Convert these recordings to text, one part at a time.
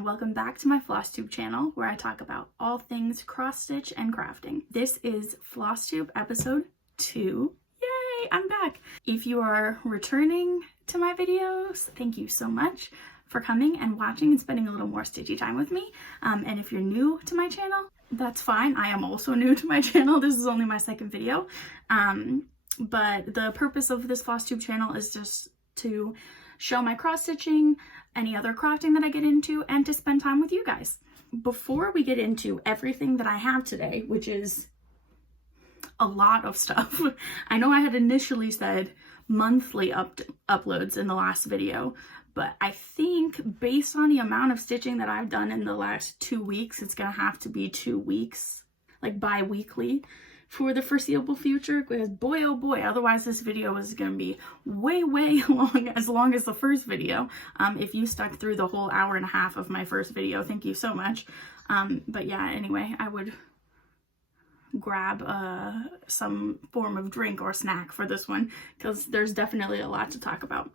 and welcome back to my Flosstube channel where I talk about all things cross-stitch and crafting. This is Flosstube episode 2. Yay, I'm back! If you are returning to my videos, thank you so much for coming and watching and spending a little more stitchy time with me. And if you're new to my channel, that's fine. I am also new to my channel. This is only my second video. But the purpose of this Flosstube channel is just to show my cross-stitching, any other crafting that I get into, and to spend time with you guys. Before we get into everything that I have today, which is a lot of stuff, I know I had initially said monthly uploads in the last video, but I think based on the amount of stitching that I've done in the last 2 weeks, it's gonna have to be 2 weeks, like bi-weekly, for the foreseeable future, because boy oh boy, otherwise this video is going to be way long as the first video. If you stuck through the whole hour and a half of my first video, thank you so much. But yeah, anyway, I would grab some form of drink or snack for this one, because there's definitely a lot to talk about.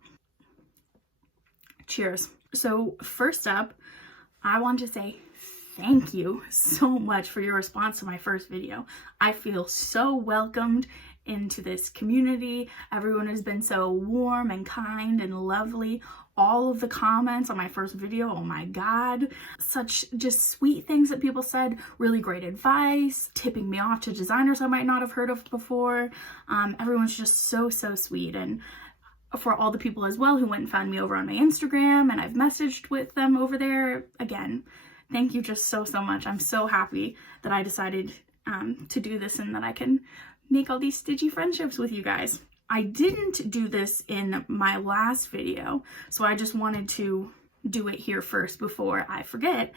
Cheers. So first up, I want to say thank you so much for your response to my first video. I feel so welcomed into this community. Everyone has been so warm and kind and lovely. All of the comments on my first video, oh my god, such just sweet things that people said, really great advice, tipping me off to designers I might not have heard of before. Everyone's just so sweet. And for all the people as well who went and found me over on my Instagram, and I've messaged with them over there, again, thank you just so much. I'm so happy that I decided to do this and that I can make all these stitchy friendships with you guys. I didn't do this in my last video, so I just wanted to do it here first before I forget.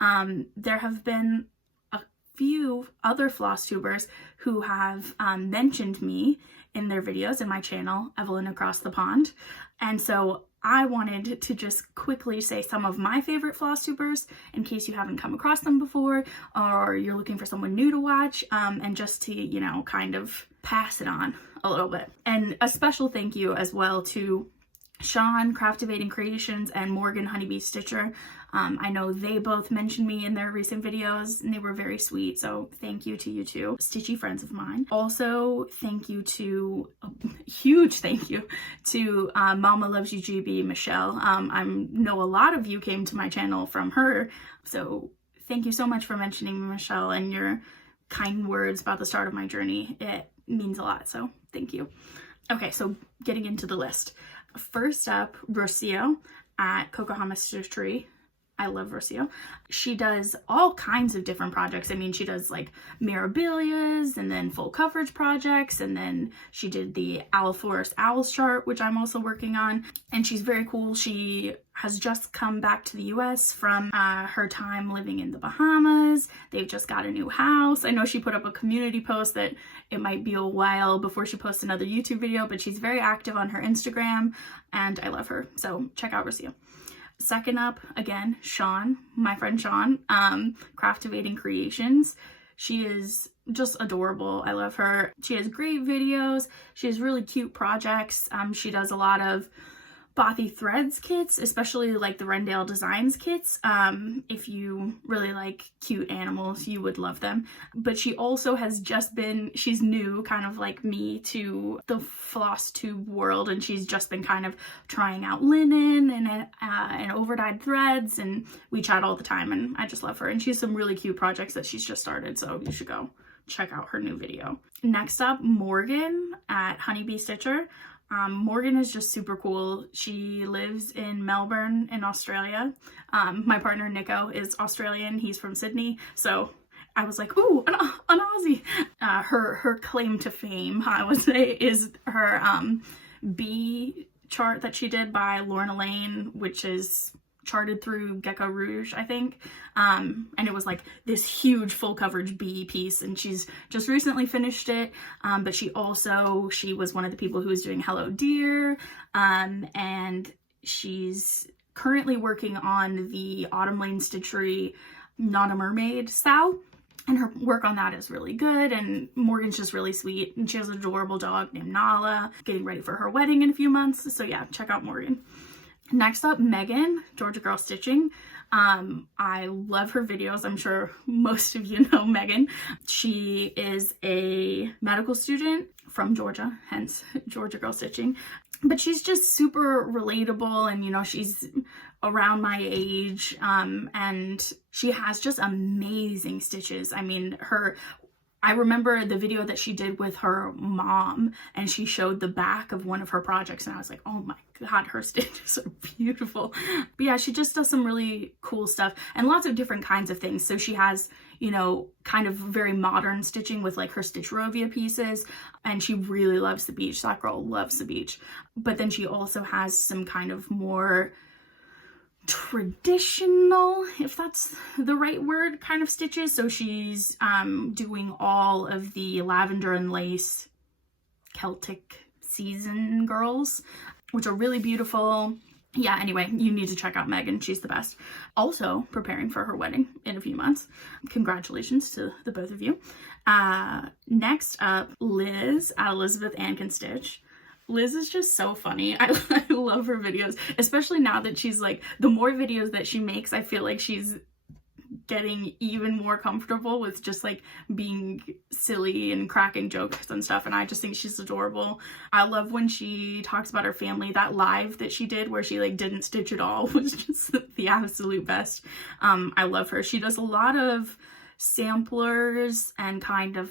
There have been a few other Flosstubers who have mentioned me in their videos in my channel, Evelyn Across the Pond, and so I wanted to just quickly say some of my favorite Flosstubers in case you haven't come across them before or you're looking for someone new to watch, and just to, you know, kind of pass it on a little bit. And a special thank you as well to Sean, Craftivating Creations, and Morgan, Honeybee Stitcher. I know they both mentioned me in their recent videos and they were very sweet, so thank you to you two, stitchy friends of mine. Also, thank you to, huge thank you to Mama Loves You GB, Michelle. I know a lot of you came to my channel from her, so thank you so much for mentioning Michelle and your kind words about the start of my journey. It means a lot, so thank you. Okay, so getting into the list. First up, Rocio at Kokohama Stitchery. I love Rocio. She does all kinds of different projects. I mean, she does like mirabilias and then full coverage projects, and then she did the Owl Forest Owls chart, which I'm also working on, and she's very cool. She has just come back to the US from her time living in the Bahamas. They've just got a new house. I know she put up a community post that it might be a while before she posts another YouTube video, but she's very active on her Instagram, and I love her. So check out Rocio. Second up, again, Sean, my friend Sean, Craftivating Creations. She is just adorable. I love her. She has great videos. She has really cute projects. She does a lot of Bothy Threads kits, especially like the Rendale Designs kits. If you really like cute animals, you would love them. But she also has just been, she's new, kind of like me, to the Flosstube world, and she's just been kind of trying out linen and over-dyed threads, and we chat all the time, and I just love her. And she has some really cute projects that she's just started, so you should go check out her new video. Next up, Morgan at Honeybee Stitcher. Morgan is just super cool. She lives in Melbourne in Australia. My partner Nico is Australian. He's from Sydney. So I was like, ooh, an Aussie. Her claim to fame, I would say, is her bee chart that she did by Lorna Lane, which is charted through Gecko Rouge, I think, and it was like this huge full coverage bee piece, and she's just recently finished it, but she was one of the people who was doing Hello Dear, and she's currently working on the Autumn Lane Stitchery Not a Mermaid style, and her work on that is really good, and Morgan's just really sweet, and she has an adorable dog named Nala, getting ready for her wedding in a few months, so yeah, check out Morgan. Next up, Megan, Georgia Girl Stitching. I love her videos. I'm sure most of you know Megan. She is a medical student from Georgia, hence Georgia Girl Stitching. But she's just super relatable, and you know, she's around my age, and she has just amazing stitches. I mean, I remember the video that she did with her mom, and she showed the back of one of her projects, and I was like, oh my god, her stitches are beautiful. But yeah, she just does some really cool stuff and lots of different kinds of things. So she has, you know, kind of very modern stitching with like her Stitcherovia pieces, and she really loves the beach. That girl loves the beach. But then she also has some kind of more traditional, if that's the right word, kind of stitches. So she's doing all of the lavender and lace Celtic season girls, which are really beautiful. Yeah, anyway, you need to check out Megan. She's the best. Also preparing for her wedding in a few months. Congratulations to the both of you. Next up, Liz at Elizabeth Ann Can Stitch. Liz is just so funny. I love her videos, especially now that she's like, the more videos that she makes, I feel like she's getting even more comfortable with just like being silly and cracking jokes and stuff, and I just think she's adorable. I love when she talks about her family. That live that she did where she like didn't stitch at all was just the absolute best. I love her. She does a lot of samplers and kind of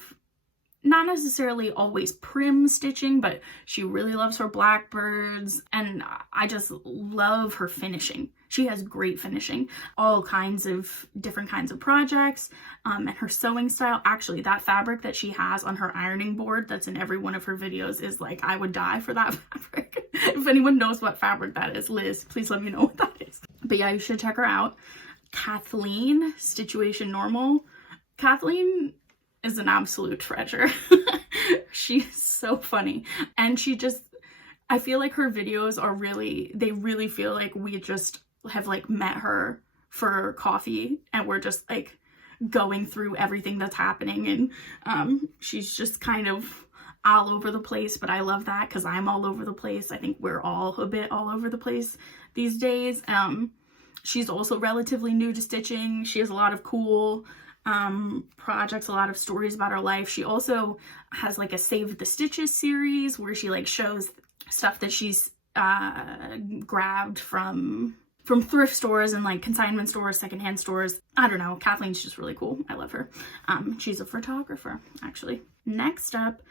not necessarily always prim stitching, but she really loves her blackbirds, and I just love her finishing. She has great finishing, all kinds of different kinds of projects, and her sewing style. Actually, that fabric that she has on her ironing board that's in every one of her videos is like, I would die for that fabric. If anyone knows what fabric that is, Liz, please let me know what that is. But yeah, you should check her out. Kathleen, Situation Normal. Kathleen is an absolute treasure. She's so funny, and I feel like her videos are they really feel like we just have like met her for coffee, and we're just like going through everything that's happening, and she's just kind of all over the place. But I love that because I'm all over the place. I think we're all a bit all over the place these days. She's also relatively new to stitching. She has a lot of cool projects, a lot of stories about her life. She also has like a Save the Stitches series where she like shows stuff that she's grabbed from thrift stores and like consignment stores, secondhand stores. I don't know. Kathleen's just really cool. I love her. She's a photographer, actually. Next up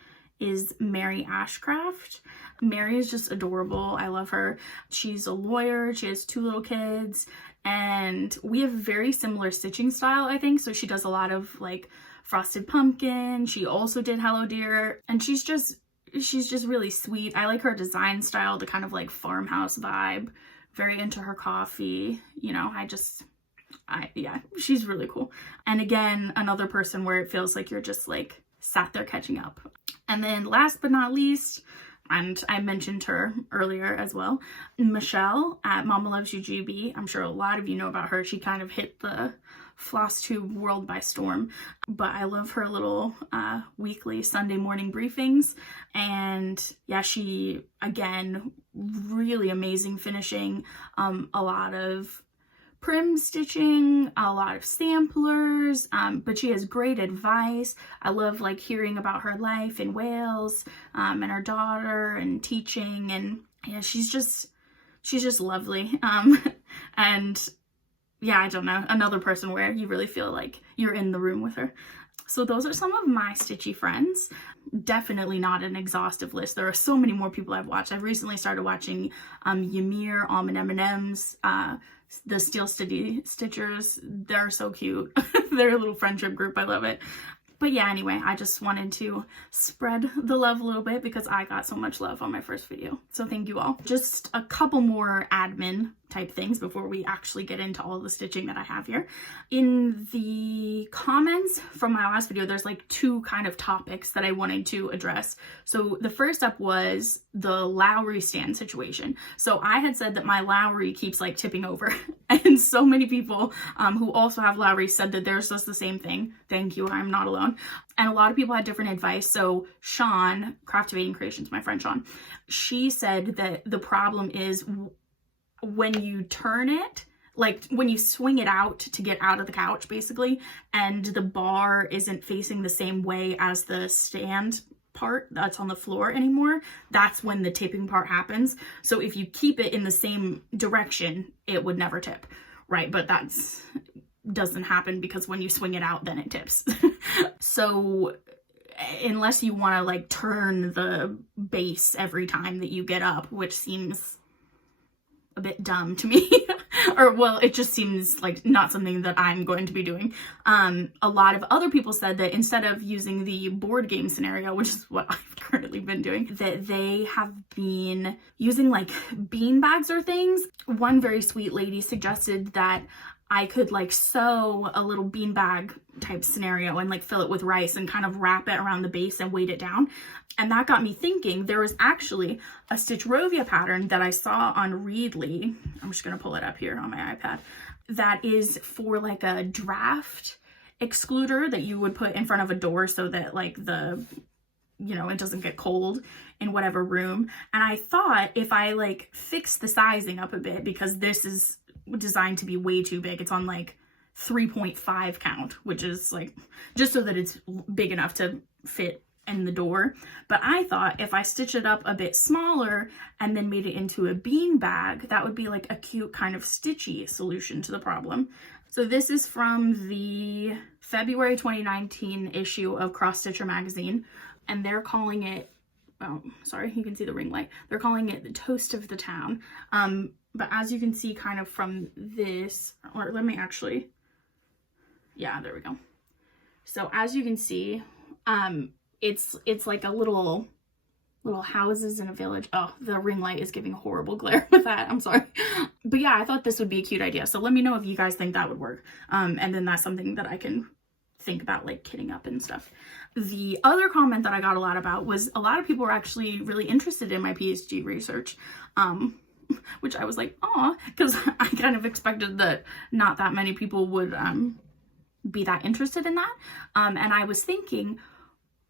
is Mary Ashcraft. Mary is just adorable. I love her. She's a lawyer. She has 2 little kids, and we have very similar stitching style, I think. So she does a lot of like Frosted Pumpkin. She also did Hello Dear, and she's just really sweet. I like her design style, the kind of like farmhouse vibe. Very into her coffee. You know, yeah, she's really cool. And again, another person where it feels like you're just like sat there catching up. And then last but not least, and I mentioned her earlier as well, Michelle at Mama Loves You GB. I'm sure a lot of you know about her. She kind of hit the Flosstube world by storm, but I love her little weekly Sunday morning briefings. And yeah, she, again, really amazing finishing, a lot of prim stitching, a lot of samplers, but she has great advice. I love like hearing about her life in Wales, and her daughter and teaching, and yeah, she's just lovely. And yeah, I don't know, another person where you really feel like you're in the room with her. So those are some of my stitchy friends. Definitely not an exhaustive list. There are so many more people I've watched. I've recently started watching Ymir, Almond M&M's, the Steel Stitchers. They're so cute. They're a little friendship group. I love it. But yeah, anyway, I just wanted to spread the love a little bit because I got so much love on my first video. So thank you all. Just a couple more admin type things before we actually get into all the stitching that I have here. In the comments from my last video, there's like 2 kind of topics that I wanted to address. So the first up was the Lowry stand situation. So I had said that my Lowry keeps like tipping over, and so many people who also have Lowry said that theirs does the same thing. Thank you, I'm not alone. And a lot of people had different advice. So Sean, Crafty Creations, my friend Sean, she said that the problem is when you turn it, like when you swing it out to get out of the couch basically, and the bar isn't facing the same way as the stand part that's on the floor anymore, that's when the tipping part happens. So if you keep it in the same direction, it would never tip, right? But that's doesn't happen because when you swing it out, then it tips. So unless you want to like turn the base every time that you get up, which seems a bit dumb to me, or well, it just seems like not something that I'm going to be doing. A lot of other people said that instead of using the board game scenario, which is what I've currently been doing, that they have been using like bean bags or things. One very sweet lady suggested that I could like sew a little beanbag type scenario and like fill it with rice and kind of wrap it around the base and weight it down. And that got me thinking, there was actually a Stitchrovia pattern that I saw on Readly. I'm just going to pull it up here on my iPad. That is for like a draft excluder that you would put in front of a door so that like the, you know, it doesn't get cold in whatever room. And I thought if I like fix the sizing up a bit, because this is designed to be way too big. It's on like 3.5 count, which is like just so that it's big enough to fit in the door. But I thought if I stitch it up a bit smaller and then made it into a bean bag, that would be like a cute kind of stitchy solution to the problem. So this is from the February 2019 issue of CrossStitcher magazine, and they're calling it, oh, sorry, you can see the ring light. They're calling it the toast of the town. But as you can see kind of from this, or let me actually, yeah, there we go. So as you can see, it's like a little houses in a village. Oh, the ring light is giving horrible glare with that. I'm sorry. But yeah, I thought this would be a cute idea. So let me know if you guys think that would work. And then that's something that I can think about like kitting up and stuff. The other comment that I got a lot about was a lot of people were actually really interested in my PhD research. Which I was like, aw, because I kind of expected that not that many people would be that interested in that. And I was thinking,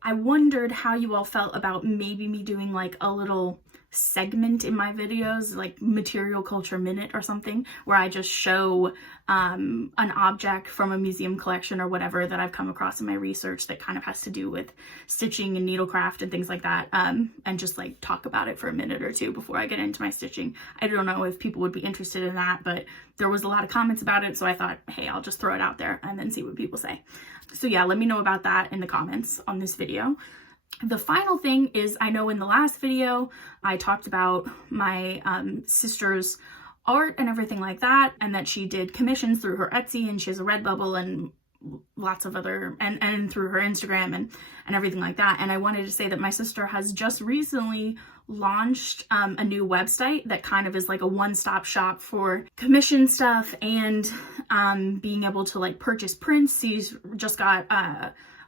I wondered how you all felt about maybe me doing like a little segment in my videos, like Material Culture Minute or something, where I just show an object from a museum collection or whatever that I've come across in my research that kind of has to do with stitching and needlecraft and things like that, and just like talk about it for a minute or two before I get into my stitching. I don't know if people would be interested in that, but there was a lot of comments about it, so I thought, hey, I'll just throw it out there and then see what people say. So yeah, let me know about that in the comments on this video. The final thing is, I know in the last video I talked about my sister's art and everything like that, and that she did commissions through her Etsy, and she has a Redbubble and lots of other, and through her Instagram and everything like that. And I wanted to say that my sister has just recently launched a new website that kind of is like a one-stop shop for commission stuff and being able to like purchase prints. She's just got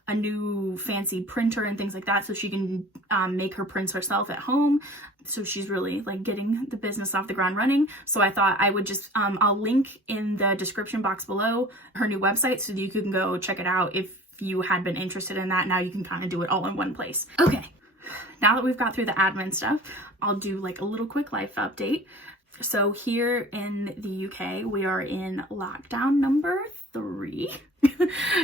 a new fancy printer and things like that, so she can make her prints herself at home. So she's really like getting the business off the ground running. So I thought I would just, I'll link in the description box below her new website so that you can go check it out if you had been interested in that. Now you can kind of do it all in one place. Okay, now that we've got through the admin stuff, I'll do like a little quick life update. So here in the UK, we are in lockdown number 3.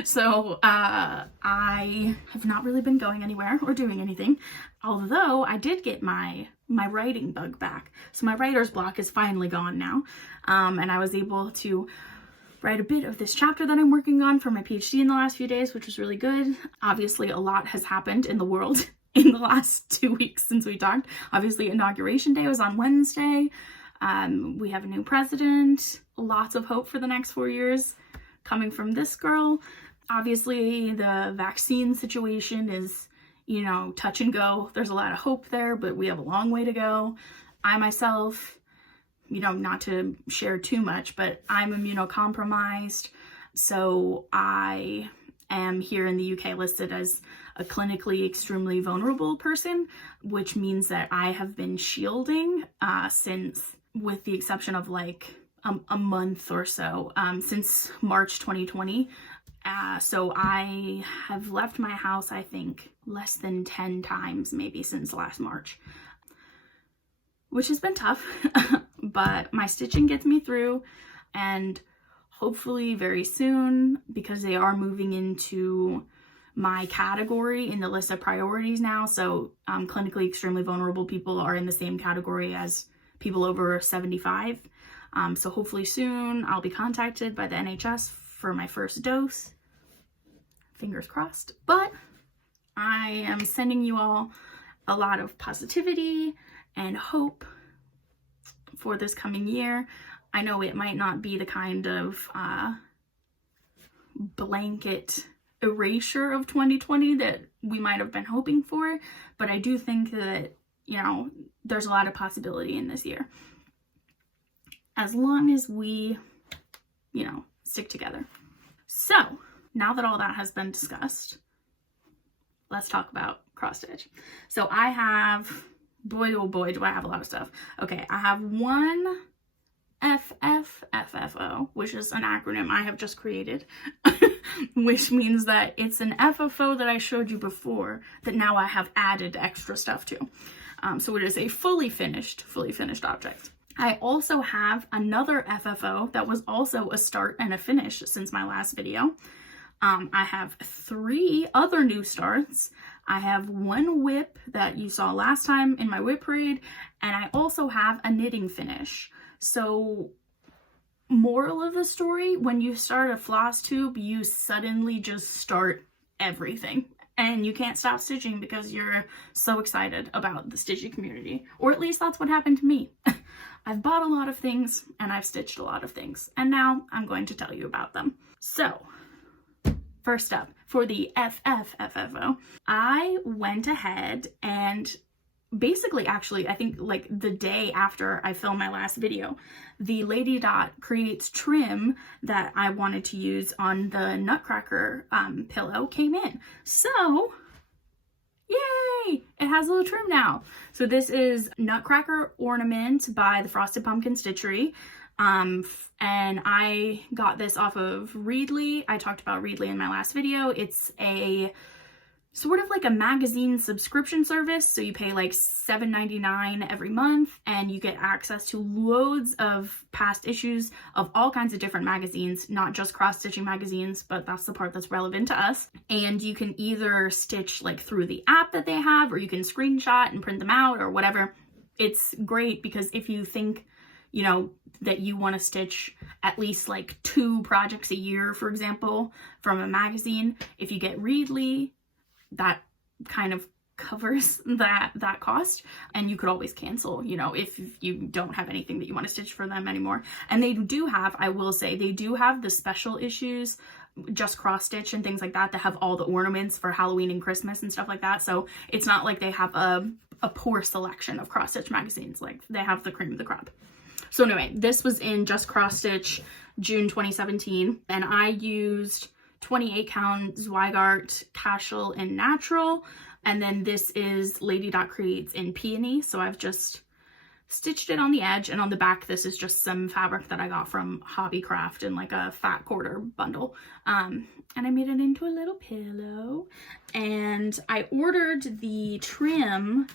So I have not really been going anywhere or doing anything, although I did get my writing bug back. So my writer's block is finally gone now, and I was able to write a bit of this chapter that I'm working on for my PhD in the last few days, which was really good. Obviously, a lot has happened in the world in the last 2 weeks since we talked. Obviously, Inauguration Day was on Wednesday. We have a new president, lots of hope for the next 4 years coming from this girl. Obviously, the vaccine situation is, you know, touch and go. There's a lot of hope there, but we have a long way to go. I myself, you know, not to share too much, but I'm immunocompromised. So I am here in the UK listed as a clinically extremely vulnerable person, which means that I have been shielding since, with the exception of like a month or so, since March 2020. So I have left my house, I think, less than 10 times maybe since last March, which has been tough. but my stitching gets me through, and hopefully very soon, because they are moving into my category in the list of priorities now. So clinically extremely vulnerable people are in the same category as people over 75. So hopefully soon I'll be contacted by the NHS for my first dose. Fingers crossed. But I am sending you all a lot of positivity and hope for this coming year. I know it might not be the kind of blanket erasure of 2020 that we might have been hoping for, but I do think that, you know, there's a lot of possibility in this year, as long as we, you know, stick together. So now that all that has been discussed, let's talk about cross stitch. So I have, boy oh boy do I have a lot of stuff. Okay, I have one FFFFO, which is an acronym I have just created, which means that it's an FFO that I showed you before that now I have added extra stuff to. So it is a fully finished object. I also have another FFO that was also a start and a finish since my last video. I have 3 other new starts. I have one whip that you saw last time in my whip parade, and I also have a knitting finish. So, moral of the story, when you start a floss tube, you suddenly just start everything. And you can't stop stitching because you're so excited about the stitching community. Or at least that's what happened to me. I've bought a lot of things and I've stitched a lot of things. And now I'm going to tell you about them. So, first up, for the FFFFO, I went ahead and basically, actually, I think like the day after I filmed my last video, the Lady Dot Creates trim that I wanted to use on the Nutcracker pillow came in. So, yay! It has a little trim now. So this is Nutcracker Ornament by the Frosted Pumpkin Stitchery. And I got this off of Readly. I talked about Readly in my last video. It's a sort of like a magazine subscription service. So you pay like $7.99 every month and you get access to loads of past issues of all kinds of different magazines, not just cross-stitching magazines, but that's the part that's relevant to us. And you can either stitch like through the app that they have, or you can screenshot and print them out or whatever. It's great because if you think, you know, that you want to stitch at least like 2 projects a year, for example, from a magazine, if you get Readly, that kind of covers that cost, and you could always cancel, you know, if you don't have anything that you want to stitch for them anymore. And they do have, I will say, they do have the special issues, just cross stitch and things like that, that have all the ornaments for Halloween and Christmas and stuff like that. So it's not like they have a poor selection of cross stitch magazines. Like, they have the cream of the crop. So anyway, this was in Just Cross Stitch June 2017, and I used 28 count Zweigart Casual and Natural, and then this is Lady Dot Creates in Peony. So I've just stitched it on the edge, and on the back this is just some fabric that I got from Hobbycraft in like a fat quarter bundle, and I made it into a little pillow. And I ordered the trim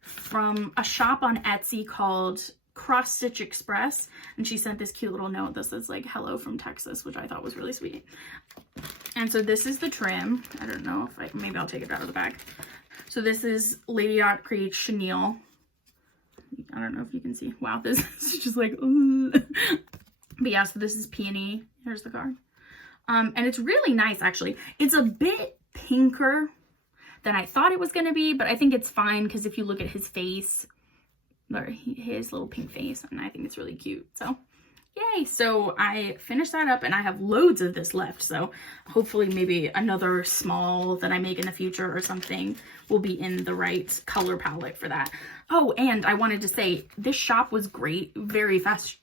from a shop on Etsy called CrossStitch Express, and she sent this cute little note that says like hello from Texas, which I thought was really sweet. And so this is the trim. I don't know if maybe I'll take it out of the bag. So this is Lady Dot Creates Chenille. I don't know if you can see. Wow, this is just like but yeah, so this is Peony. Here's the card. And it's really nice, actually. It's a bit pinker than I thought it was gonna be, but I think it's fine because if you look at his face, or his little pink face, and I think it's really cute. So yay. So I finished that up, and I have loads of this left, so hopefully maybe another small that I make in the future or something will be in the right color palette for that. Oh, and I wanted to say this shop was great, very fast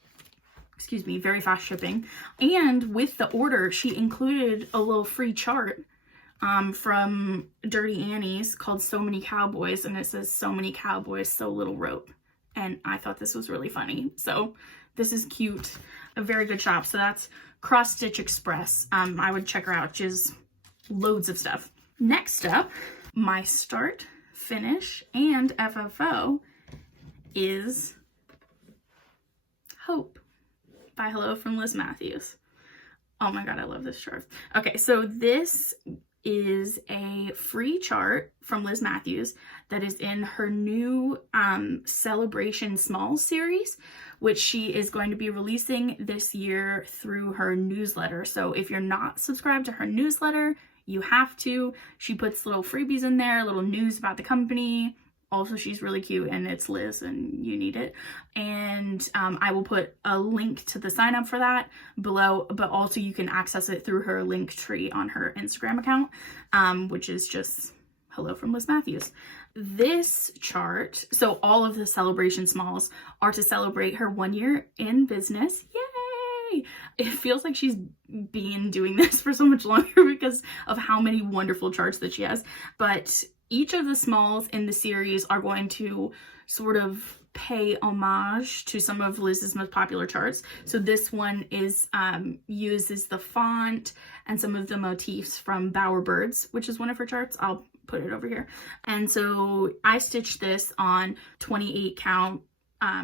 shipping, and with the order she included a little free chart from Dirty Annie's called So Many Cowboys, and it says so many cowboys, so little rope. And I thought this was really funny. So this is cute. A very good shop. So that's Cross Stitch Express. I would check her out. She has loads of stuff. Next up, my start, finish, and FFO is Hope by Hello from Liz Matthews. Oh my god, I love this chart. Okay, so this is a free chart from Liz Matthews that is in her new Celebration Small series, which she is going to be releasing this year through her newsletter. So if you're not subscribed to her newsletter, you have to. She puts little freebies in there, little news about the company. Also, she's really cute, and it's Liz, and you need it. And I will put a link to the sign up for that below, but also you can access it through her link tree on her Instagram account, which is just Hello from Liz Matthews. This chart, so all of the Celebration Smalls are to celebrate her 1 year in business. Yay! It feels like she's been doing this for so much longer because of how many wonderful charts that she has. But each of the smalls in the series are going to sort of pay homage to some of Liz's most popular charts. So this one is uses the font and some of the motifs from Bowerbirds, which is one of her charts. I'll put it over here. And so I stitched this on 28 count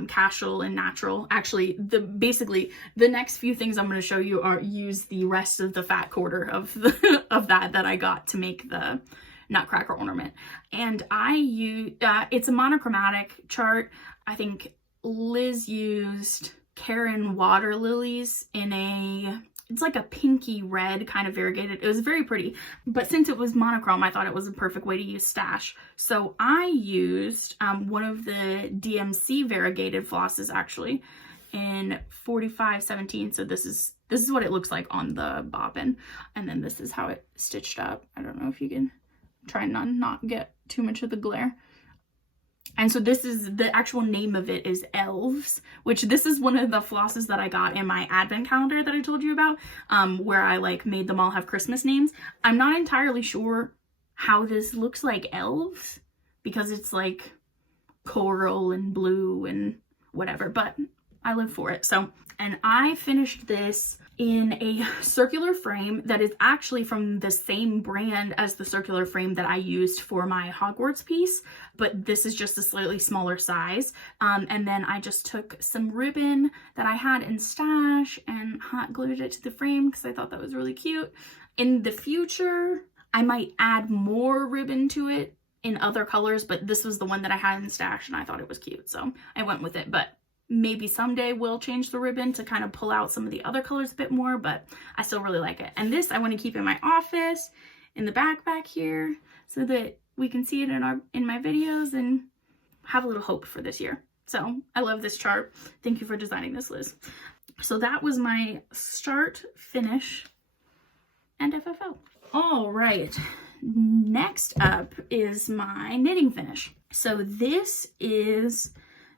casual and natural. Actually, basically the next few things I'm going to show you are use the rest of the fat quarter of the of that I got to make the nutcracker ornament. And I use it's a monochromatic chart. I think Liz used Karen water lilies in it's like a pinky red kind of variegated. It was very pretty, but since it was monochrome, I thought it was a perfect way to use stash. So I used one of the DMC variegated flosses actually in 4517. So this is what it looks like on the bobbin, and then this is how it stitched up. I don't know if you can try not get too much of the glare. And so this is the actual name of it is Elves, which this is one of the flosses that I got in my advent calendar that I told you about, where I like made them all have Christmas names. I'm not entirely sure how this looks like elves because it's like coral and blue and whatever, but I live for it. So, and I finished this in a circular frame that is actually from the same brand as the circular frame that I used for my Hogwarts piece, but this is just a slightly smaller size. And then I just took some ribbon that I had in stash and hot glued it to the frame because I thought that was really cute. In the future, I might add more ribbon to it in other colors, but this was the one that I had in stash and I thought it was cute, so I went with it. But maybe someday we'll change the ribbon to kind of pull out some of the other colors a bit more, but I still really like it. And this I want to keep in my office, in the back here, so that we can see it in my videos and have a little hope for this year. So I love this chart. Thank you for designing this, Liz. So that was my start, finish, and FFO. All right, next up is my knitting finish. So this is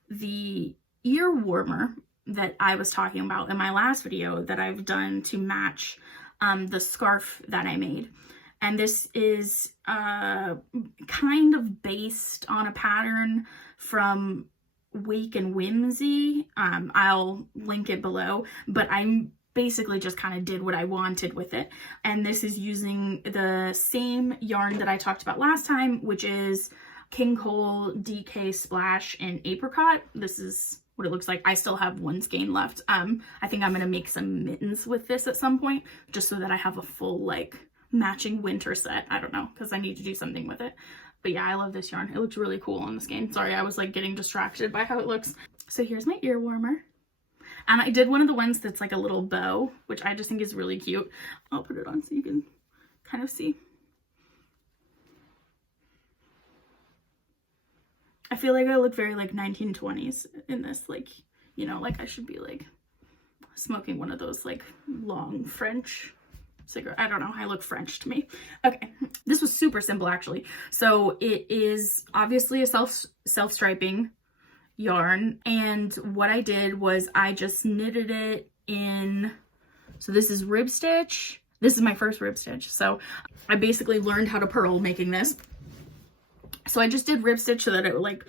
the ear warmer that I was talking about in my last video that I've done to match the scarf that I made. And this is kind of based on a pattern from Wake and Whimsy. I'll link it below, but I basically just kind of did what I wanted with it. And this is using the same yarn that I talked about last time, which is King Cole DK Splash in Apricot. This is what it looks like. I still have one skein left. I think I'm going to make some mittens with this at some point, just so that I have a full like matching winter set. I don't know, because I need to do something with it. But yeah, I love this yarn. It looks really cool on the skein. Sorry, I was like getting distracted by how it looks. So here's my ear warmer. And I did one of the ones that's like a little bow, which I just think is really cute. I'll put it on so you can kind of see. I feel like I look very like 1920s in this, like, you know, like I should be like smoking one of those like long French cigarette. I don't know, I look French to me. Okay, this was super simple actually. So it is obviously a self-striping yarn, and what I did was I just knitted it in, so this is rib stitch. This is my first rib stitch. So I basically learned how to purl making this. So I just did rib stitch so that it like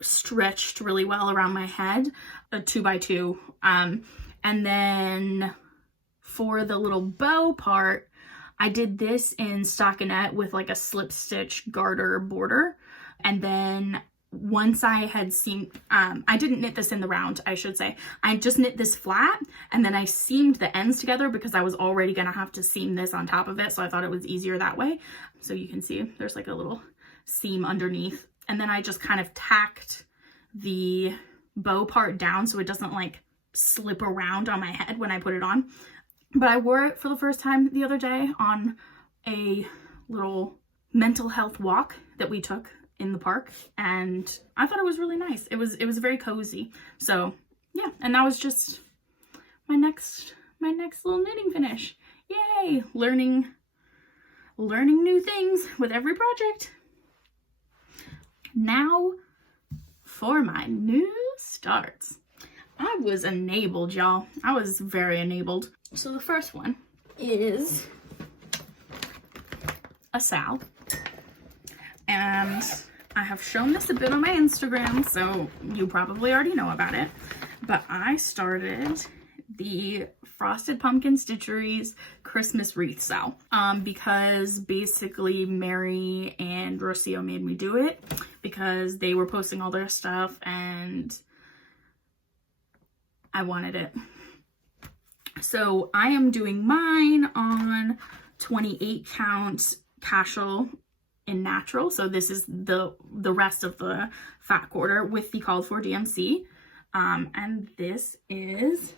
stretched really well around my head, a 2x2. And then for the little bow part, I did this in stockinette with like a slip stitch garter border. And then once I had seamed, I didn't knit this in the round, I should say. I just knit this flat and then I seamed the ends together because I was already gonna have to seam this on top of it. So I thought it was easier that way. So you can see there's like a little seam underneath. And then I just kind of tacked the bow part down so it doesn't like slip around on my head when I put it on. But I wore it for the first time the other day on a little mental health walk that we took in the park, and I thought it was really nice. It was very cozy. So yeah, and that was just my next little knitting finish. Yay! Learning new things with every project. Now for my new starts. I was enabled, y'all. I was very enabled. So the first one is a Sal. And I have shown this a bit on my Instagram, so you probably already know about it. But I started the Frosted Pumpkin Stitcheries Christmas Wreath Sal. Because basically Mary and Rocio made me do it because they were posting all their stuff and I wanted it. So I am doing mine on 28 count casual in natural. So this is the rest of the fat quarter with the called for DMC. And this is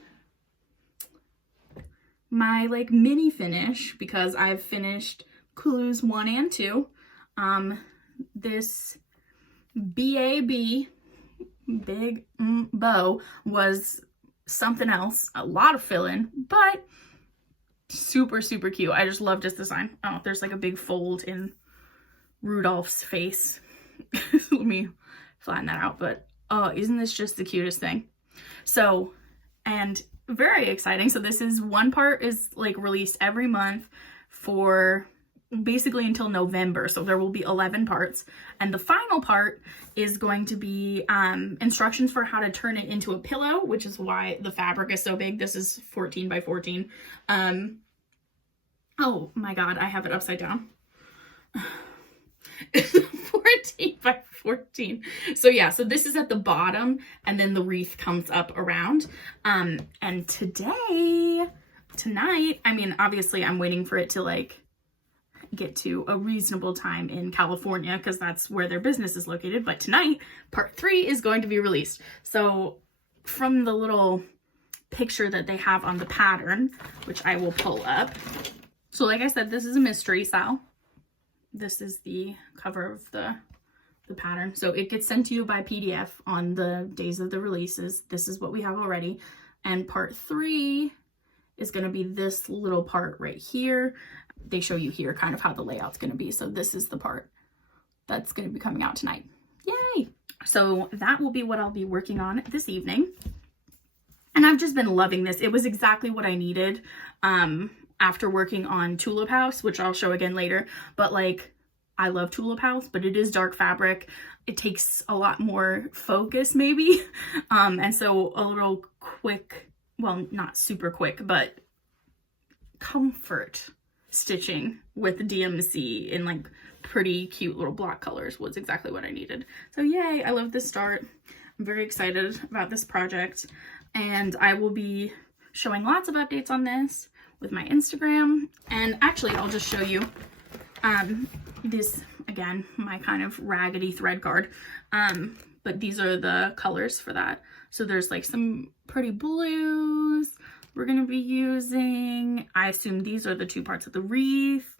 my like mini finish because I've finished clues 1 and 2. This BAB big bow was something else, a lot of fill-in, but super cute. I just loved this design. Oh, there's like a big fold in Rudolph's face. Let me flatten that out, but oh, isn't this just the cutest thing? So, and very exciting. So this is one part is like released every month for basically until November. So there will be 11 parts. And the final part is going to be instructions for how to turn it into a pillow, which is why the fabric is so big. This is 14 by 14. Oh my God, I have it upside down. 14 by 14. So yeah, so this is at the bottom and then the wreath comes up around. And tonight, I mean, obviously I'm waiting for it to like get to a reasonable time in California because that's where their business is located. But tonight, part 3 is going to be released. So from the little picture that they have on the pattern, which I will pull up. So like I said, this is a mystery Sal. This is the cover of the pattern. So it gets sent to you by PDF on the days of the releases. This is what we have already. And part 3 is going to be this little part right here. They show you here kind of how the layout's going to be. So this is the part that's going to be coming out tonight. Yay! So that will be what I'll be working on this evening. And I've just been loving this. It was exactly what I needed after working on Tulip House, which I'll show again later. But like, I love Tulip House, but it is dark fabric. It takes a lot more focus maybe. And so a little quick, well, not super quick, but comfort stitching with DMC in like pretty cute little block colors was exactly what I needed. So yay, I love this start. I'm very excited about this project and I will be showing lots of updates on this with my Instagram. And actually I'll just show you this again, my kind of raggedy thread card. But these are the colors for that. So there's like some pretty blues we're going to be using. I assume these are the 2 parts of the wreath.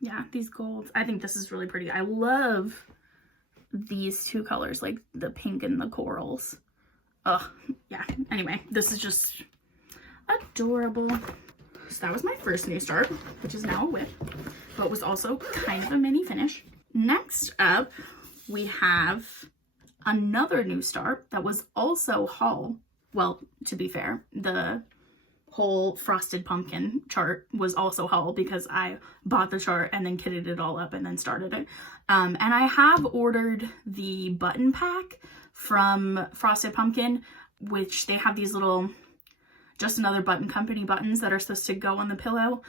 Yeah, these golds. I think this is really pretty. I love these 2 colors, like the pink and the corals. Oh, yeah. Anyway, this is just adorable. So that was my first new start, which is now a whip, but was also kind of a mini finish. Next up, we have another new start that was also haul. Well, to be fair, the whole Frosted Pumpkin chart was also haul because I bought the chart and then kitted it all up and then started it. And I have ordered the button pack from Frosted Pumpkin, which they have these little Just Another Button Company buttons that are supposed to go on the pillow.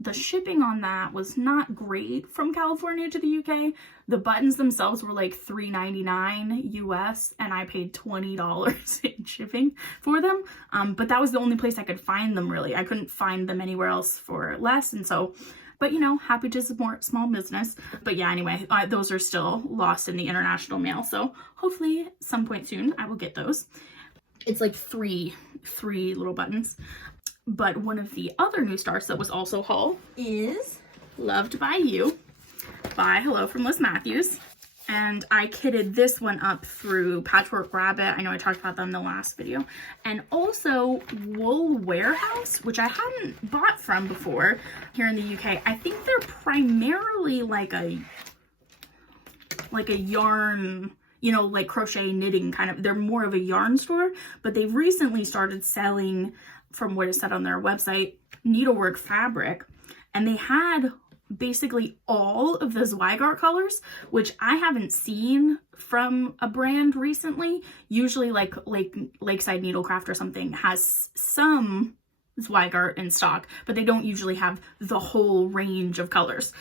The shipping on that was not great from California to the UK. The buttons themselves were like $3.99 US, and I paid $20 in shipping for them. But that was the only place I could find them, really. I couldn't find them anywhere else for less, and so, but you know, happy to support small business. But yeah, anyway, those are still lost in the international mail, so hopefully some point soon I will get those. It's like three little buttons. But one of the other new starts that was also haul is Loved by You by Hello from Liz Matthews. And I kitted this one up through Patchwork Rabbit. I know I talked about them in the last video. And also Wool Warehouse, which I hadn't bought from before here in the UK. I think they're primarily like a yarn, you know, like crochet knitting kind of. They're more of a yarn store, but they've recently started selling, from what is said on their website, needlework fabric, and they had basically all of the Zweigart colors, which I haven't seen from a brand recently. Usually like Lakeside Needlecraft or something has some Zweigart in stock, but they don't usually have the whole range of colors,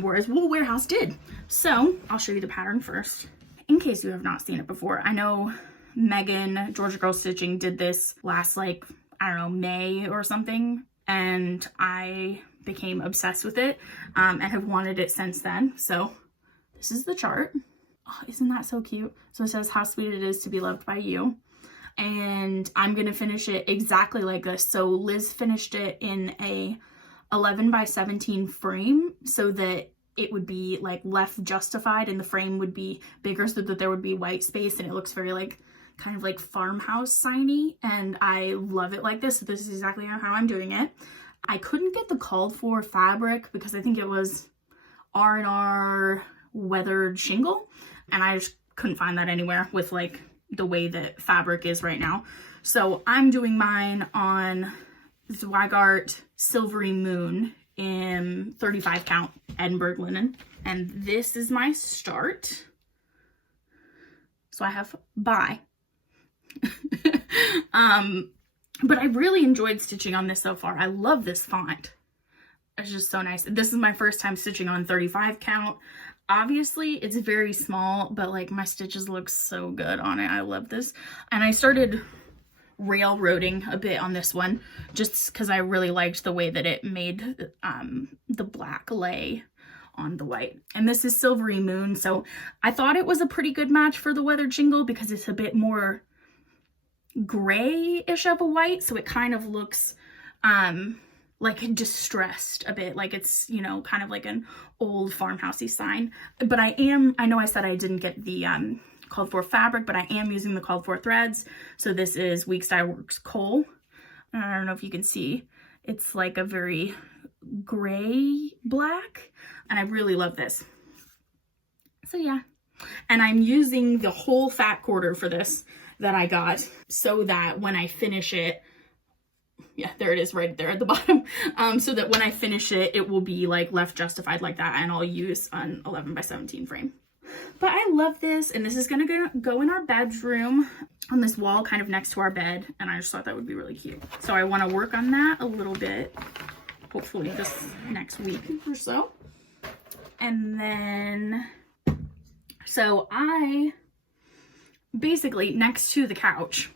whereas Wool Warehouse did. So I'll show you the pattern first, in case you have not seen it before. I know Megan, Georgia Girl Stitching, did this last, like, I don't know, May or something, and I became obsessed with it and have wanted it since then. So this is the chart. Oh, isn't that so cute? So it says how sweet it is to be loved by you, and I'm gonna finish it exactly like this. So Liz finished it in a 11 by 17 frame so that it would be like left justified and the frame would be bigger so that there would be white space, and it looks very like kind of like farmhouse signy, and I love it like this. So this is exactly how I'm doing it. I couldn't get the called for fabric because I think it was R&R weathered shingle, and I just couldn't find that anywhere with like the way that fabric is right now. So I'm doing mine on Zweigart Silvery Moon in 35 count Edinburgh linen, and this is my start. So I have bye. But I really enjoyed stitching on this so far. I love this font. It's just so nice. This is my first time stitching on 35 count. Obviously it's very small, but like my stitches look so good on it. I love this. And I started railroading a bit on this one just because I really liked the way that it made the black lay on the white. And this is Silvery Moon, so I thought it was a pretty good match for the weathered shingle because it's a bit more grayish of a white, so it kind of looks like distressed a bit, like it's, you know, kind of like an old farmhousey sign. But I know I said I didn't get the called for fabric, but I am using the called for threads. So this is Weeks Dye Works Coal. I don't know if you can see, it's like a very gray black, and I really love this. So yeah, and I'm using the whole fat quarter for this that I got, so that when I finish it, yeah, there it is right there at the bottom, so that when I finish it, it will be like left justified like that, and I'll use an 11 by 17 frame. But I love this, and this is gonna go in our bedroom on this wall kind of next to our bed, and I just thought that would be really cute. So I want to work on that a little bit, hopefully this next week or so. And then, so I basically, next to the couch,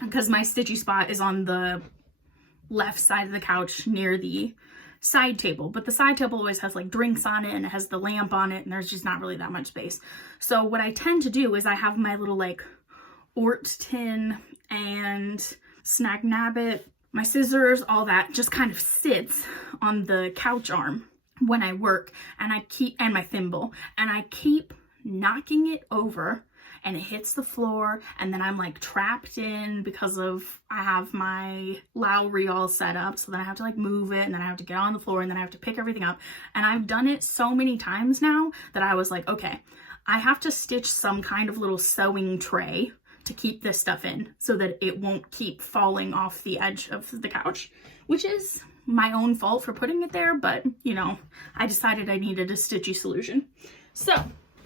because my stitchy spot is on the left side of the couch near the side table, but the side table always has like drinks on it and it has the lamp on it, and there's just not really that much space. So what I tend to do is I have my little like Ort tin and Snag Nabbit, my scissors, all that just kind of sits on the couch arm when I work, and and my thimble, and I keep knocking it over and it hits the floor, and then I'm like trapped in because of I have my Lowry all set up, so then I have to like move it, and then I have to get on the floor, and then I have to pick everything up. And I've done it so many times now that I was like, okay, I have to stitch some kind of little sewing tray to keep this stuff in so that it won't keep falling off the edge of the couch, which is my own fault for putting it there, but you know, I decided I needed a stitchy solution. So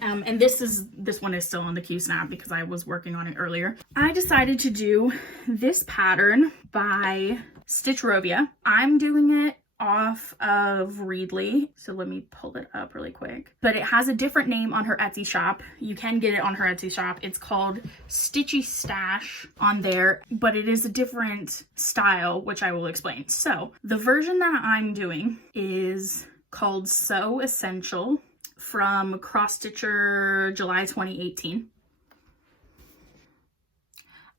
and this one is still on the Q-snap because I was working on it earlier. I decided to do this pattern by Stitch Rovia. I'm doing it off of Readly. So let me pull it up really quick. But it has a different name on her Etsy shop. You can get it on her Etsy shop. It's called Stitchy Stash on there, but it is a different style, which I will explain. So the version that I'm doing is called So Essential from CrossStitcher July 2018.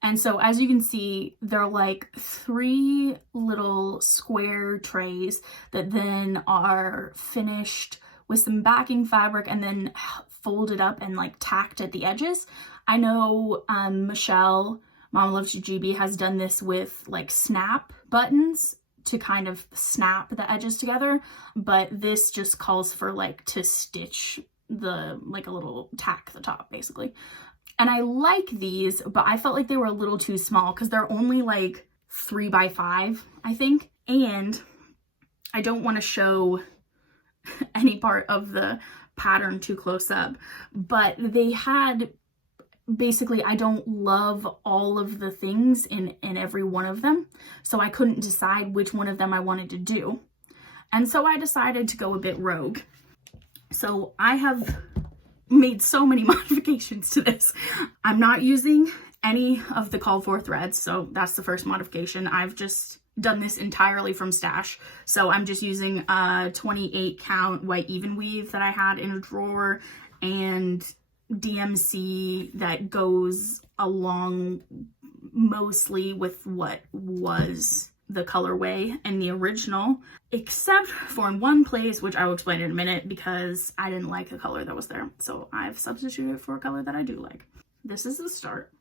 And so as you can see, they're like 3 little square trays that then are finished with some backing fabric and then folded up and like tacked at the edges. I know Michelle, Mama Loves You GB, has done this with like snap buttons to kind of snap the edges together, but this just calls for like to stitch the, like a little tack the top basically. And I like these, but I felt like they were a little too small because they're only like 3 by 5, I think. And I don't want to show any part of the pattern too close up, but they had basically, I don't love all of the things in every one of them. So I couldn't decide which one of them I wanted to do. And so I decided to go a bit rogue. So I have made so many modifications to this. I'm not using any of the called for threads, so that's the first modification. I've just done this entirely from stash, so I'm just using a 28 count white even weave that I had in a drawer and DMC that goes along mostly with what was the colorway in the original, except for in one place, which I will explain in a minute, because I didn't like the color that was there. So I've substituted for a color that I do like. This is the start.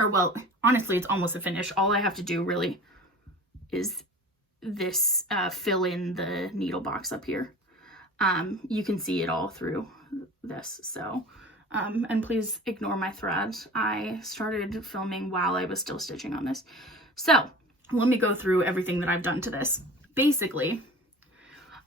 Or well, honestly, it's almost a finish. All I have to do really is this, fill in the needle box up here. You can see it all through this. So, and please ignore my threads. I started filming while I was still stitching on this. So let me go through everything that I've done to this. Basically,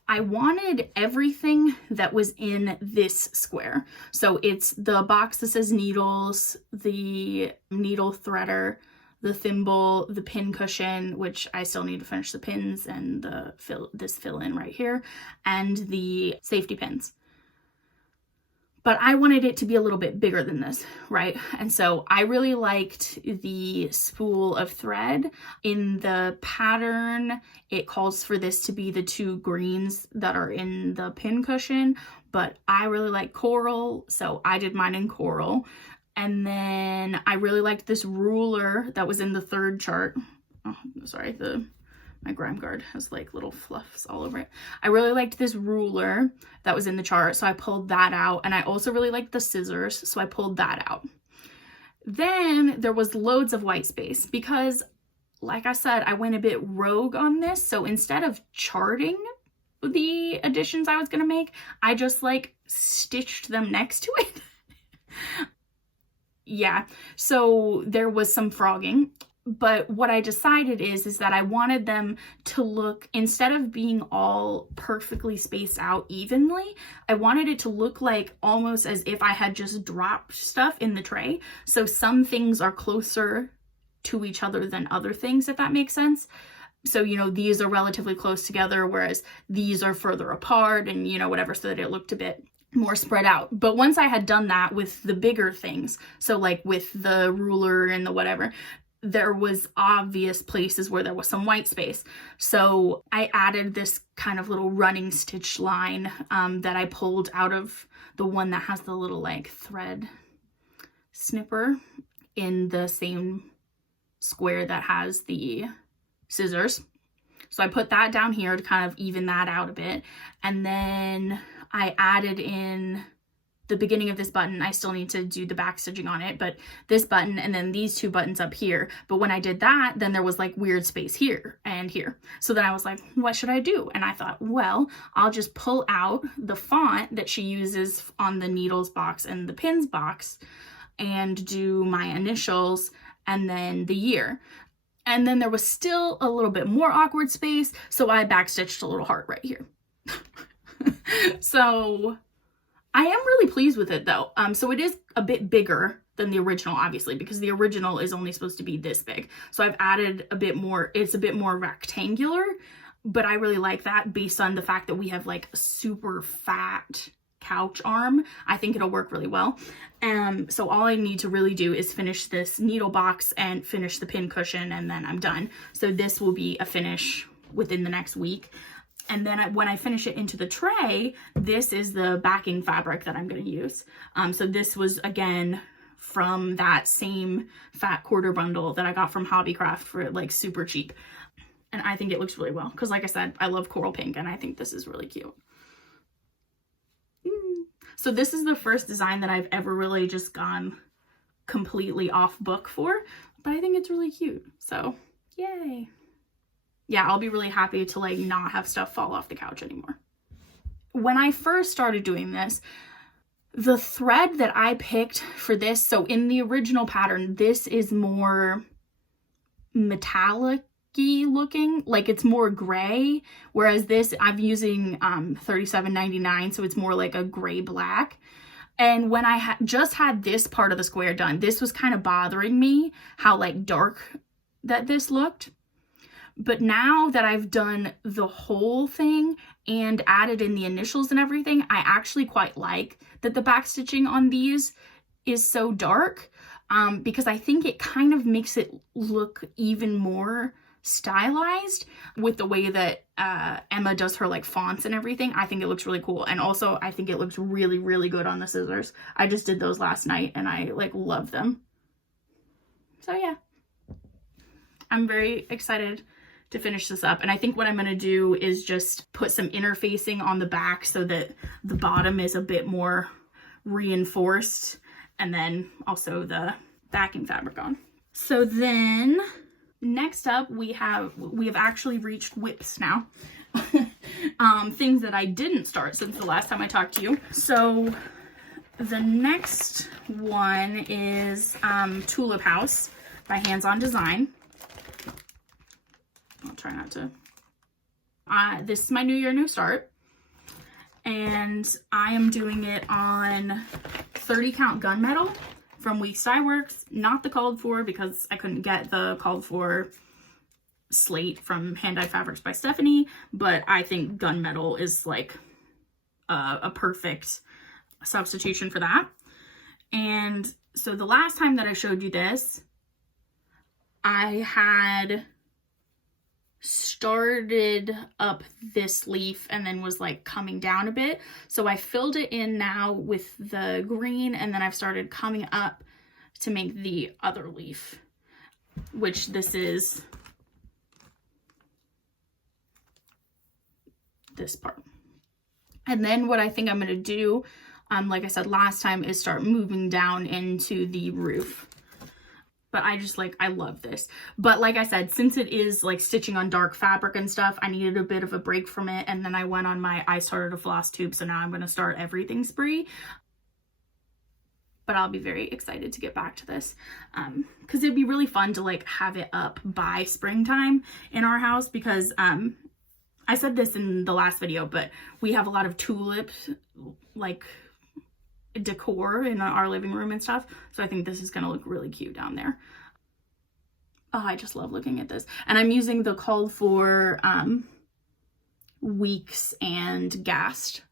I wanted everything that was in this square. So it's the box that says needles, the needle threader, the thimble, the pin cushion, which I still need to finish the pins, and the this fill in right here, and the safety pins. But I wanted it to be a little bit bigger than this, right? And so I really liked the spool of thread. In the pattern, it calls for this to be the 2 greens that are in the pin cushion, but I really like coral, so I did mine in coral. And then I really liked this ruler that was in the 3rd chart. Oh, sorry, my grime guard has like little fluffs all over it. I really liked this ruler that was in the chart, so I pulled that out. And I also really liked the scissors, so I pulled that out. Then there was loads of white space because, like I said, I went a bit rogue on this. So instead of charting the additions I was gonna make, I just like stitched them next to it. Yeah, so there was some frogging. But what I decided is that I wanted them to look, instead of being all perfectly spaced out evenly, I wanted it to look like almost as if I had just dropped stuff in the tray. So some things are closer to each other than other things, if that makes sense. So, you know, these are relatively close together, whereas these are further apart and, you know, whatever, so that it looked a bit more spread out. But once I had done that with the bigger things, so like with the ruler and the whatever, there was obvious places where there was some white space. So I added this kind of little running stitch line that I pulled out of the one that has the little like thread snipper in the same square that has the scissors. So I put that down here to kind of even that out a bit. And then I added in the beginning of this button. I still need to do the back stitching on it, but this button and then these 2 buttons up here. But when I did that, then there was like weird space here and here. So then I was like, what should I do? And I thought, well, I'll just pull out the font that she uses on the needles box and the pins box and do my initials and then the year. And then there was still a little bit more awkward space, so I backstitched a little heart right here. So I am really pleased with it though. So it is a bit bigger than the original, obviously, because the original is only supposed to be this big. So I've added a bit more, it's a bit more rectangular. but I really like that based on the fact that we have like a super fat couch arm. I think it'll work really well. So all I need to really do is finish this needle box and finish the pin cushion, and then I'm done. So this will be a finish within the next week. And then when I finish it into the tray, this is the backing fabric that I'm going to use. So this was, again, from that same fat quarter bundle that I got from Hobbycraft for like super cheap. And I think it looks really well because, like I said, I love coral pink and I think this is really cute. So this is the first design that I've ever really just gone completely off book for, but I think it's really cute. So yay. Yeah, I'll be really happy to like not have stuff fall off the couch anymore. When I first started doing this, the thread that I picked for this, so in the original pattern, this is more metallic-y looking, like it's more gray, whereas this I'm using $37.99, so it's more like a gray black. And when I just had this part of the square done, this was kind of bothering me how like dark that this looked. But now that I've done the whole thing and added in the initials and everything, I actually quite like that the back stitching on these is so dark, because I think it kind of makes it look even more stylized with the way that Emma does her like fonts and everything. I think it looks really cool. And also I think it looks really, really good on the scissors. I just did those last night and I like love them. So yeah, I'm very excited to finish this up. And I think what I'm going to do is just put some interfacing on the back so that the bottom is a bit more reinforced, and then also the backing fabric on. So then next up we have actually reached whips now. Things that I didn't start since the last time I talked to you. So the next one is Tulip House by Hands On Design. I'll try not to. This is my new year, new start. And I am doing it on 30 count gunmetal from Weeks Dye Works. Not the called for, because I couldn't get the called for slate from Hand Dyed Fabrics by Stephanie. But I think gunmetal is like a perfect substitution for that. And so the last time that I showed you this, I had started up this leaf and then was like coming down a bit. So I filled it in now with the green, and then I've started coming up to make the other leaf, which this is this part. And then what I think I'm going to do, like I said last time, is start moving down into the roof. But I just like, I love this. But like I said, since it is like stitching on dark fabric and stuff, I needed a bit of a break from it. And then I went on I started a floss tube. So now I'm going to start everything spree. But I'll be very excited to get back to this. Because it'd be really fun to like have it up by springtime in our house. Because I said this in the last video, but we have a lot of tulips like decor in our living room and stuff, so I think this is gonna look really cute down there. Oh, I just love looking at this. And I'm using the called for Weeks and Gast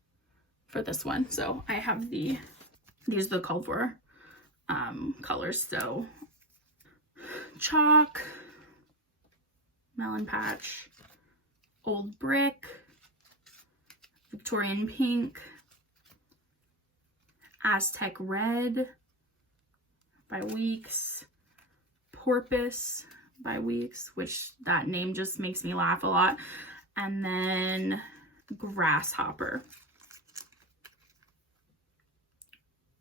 for this one. So I have these are the called for colors. So Chalk, Melon Patch, Old Brick, Victorian Pink, Aztec Red by Weeks, Porpoise by Weeks, which that name just makes me laugh a lot, and then Grasshopper,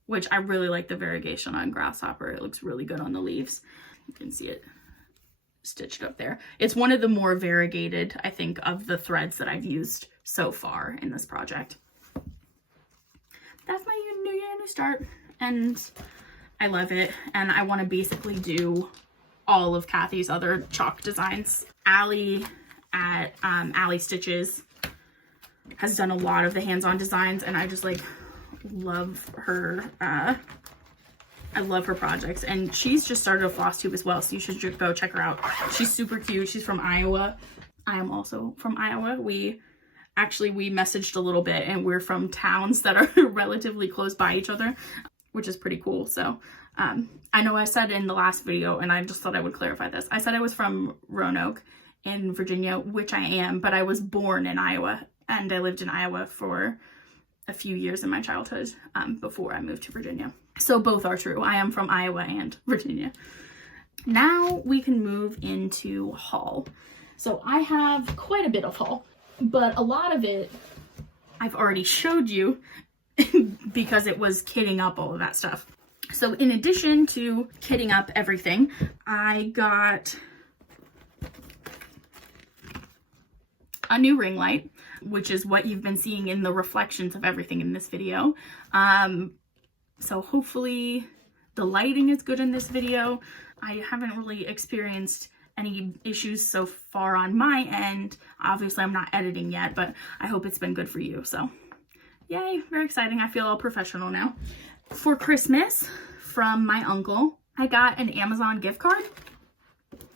which I really like the variegation on Grasshopper. It looks really good on the leaves. You can see it stitched up there. It's one of the more variegated, I think, of the threads that I've used so far in this project. That's my new year, new start, and I love it. And I want to basically do all of Kathy's other chalk designs. Allie at Allie Stitches has done a lot of the hands-on designs, and I just like love her. I love her projects, and she's just started a floss tube as well, so you should go check her out. She's super cute. She's from Iowa. I am also from Iowa. We messaged a little bit, and we're from towns that are relatively close by each other, which is pretty cool. So I know I said in the last video, and I just thought I would clarify this. I said I was from Roanoke in Virginia, which I am, but I was born in Iowa, and I lived in Iowa for a few years in my childhood before I moved to Virginia. So both are true. I am from Iowa and Virginia. Now we can move into haul. So I have quite a bit of haul, but a lot of it I've already showed you because it was kitting up all of that stuff. So in addition to kitting up everything, I got a new ring light, which is what you've been seeing in the reflections of everything in this video. So hopefully the lighting is good in this video. I haven't really experienced any issues so far on my end. Obviously I'm not editing yet, but I hope it's been good for you. So yay, very exciting. I feel all professional now. For Christmas from my uncle, I got an Amazon gift card.